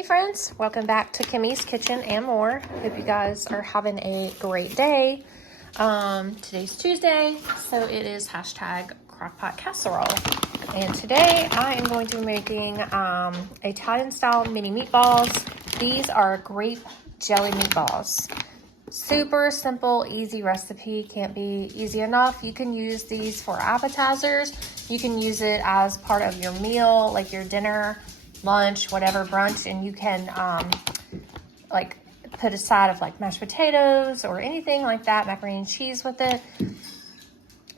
Hey friends, welcome back to Kimmy's Kitchen and more. Hope you guys are having a great day. Today's Tuesday, so it is hashtag crockpot casserole. And today I am going to be making Italian style mini meatballs. These are grape jelly meatballs. Super simple, easy recipe. Can't be easy enough. You can use these for appetizers. You can use it as part of your meal, like your dinner, lunch, whatever, brunch, and you can like put a side of like mashed potatoes or anything like that, macaroni and cheese with it.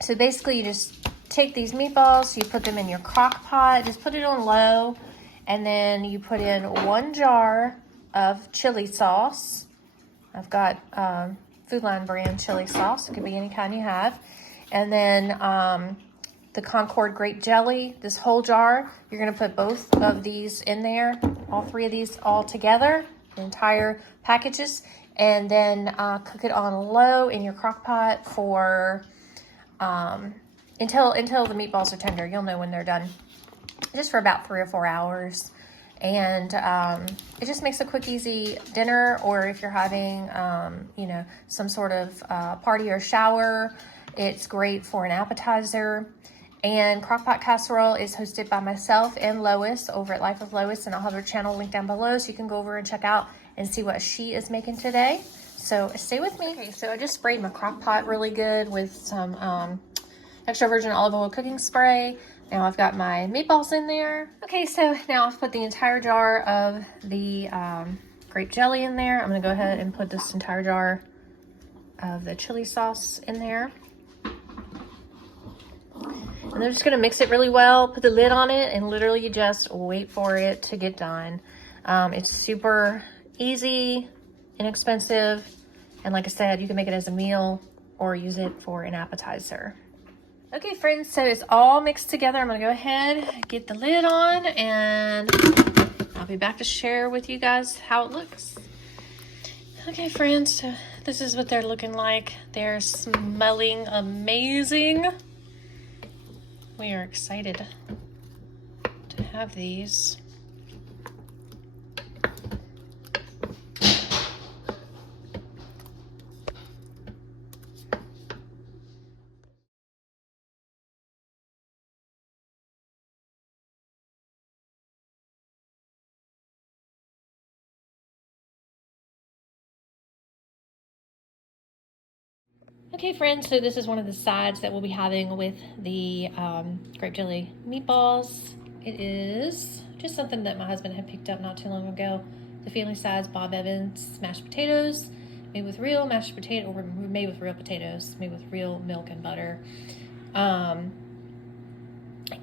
So basically you just take these meatballs, you put them in your crock pot, just put it on low, and then you put in 1 jar of chili sauce. I've got Food Line brand chili sauce. It could be any kind you have. And then the Concord grape jelly, this whole jar. You're gonna put both of these in there, all 3 of these all together, the entire packages, and then cook it on low in your crock pot for until the meatballs are tender. You'll know when they're done, just for about 3 or 4 hours. And it just makes a quick, easy dinner, or if you're having, you know, some sort of party or shower, it's great for an appetizer. And Crockpot Casserole is hosted by myself and Lois over at Life of Lois, and I'll have her channel linked down below so you can go over and check out and see what she is making today. So stay with me. Okay, so I just sprayed my crock pot really good with some extra virgin olive oil cooking spray. Now I've got my meatballs in there. Okay, so now I've put the entire jar of the grape jelly in there. I'm gonna go ahead and put this entire jar of the chili sauce in there. And they're just gonna mix it really well, put the lid on it, and literally just wait for it to get done. It's super easy, inexpensive, and like I said, you can make it as a meal or use it for an appetizer. Okay friends, so it's all mixed together. I'm gonna go ahead, get the lid on, and I'll be back to share with you guys how it looks. Okay friends, so this is what they're looking like. They're smelling amazing. We are excited to have these. Okay friends, so this is one of the sides that we'll be having with the grape jelly meatballs. It is just something that my husband had picked up not too long ago. The family size Bob Evans mashed potatoes, made with real mashed potato, or made with real potatoes, made with real milk and butter. And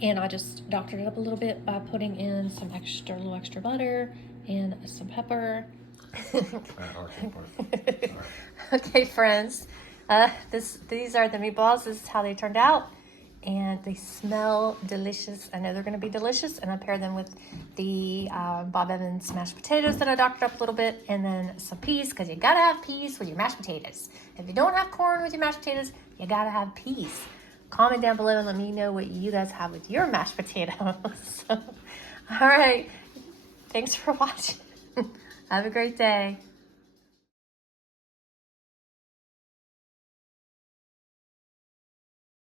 I just doctored it up a little bit by putting in some little extra butter and some pepper. Okay friends. These are the meatballs. This is how they turned out, and they smell delicious. I know they're going to be delicious, and I paired them with the Bob Evans mashed potatoes that I doctored up a little bit, and then some peas, because you gotta have peas with your mashed potatoes. If you don't have corn with your mashed potatoes, you gotta have peas. Comment down below and let me know what you guys have with your mashed potatoes. All right, thanks for watching. Have a great day.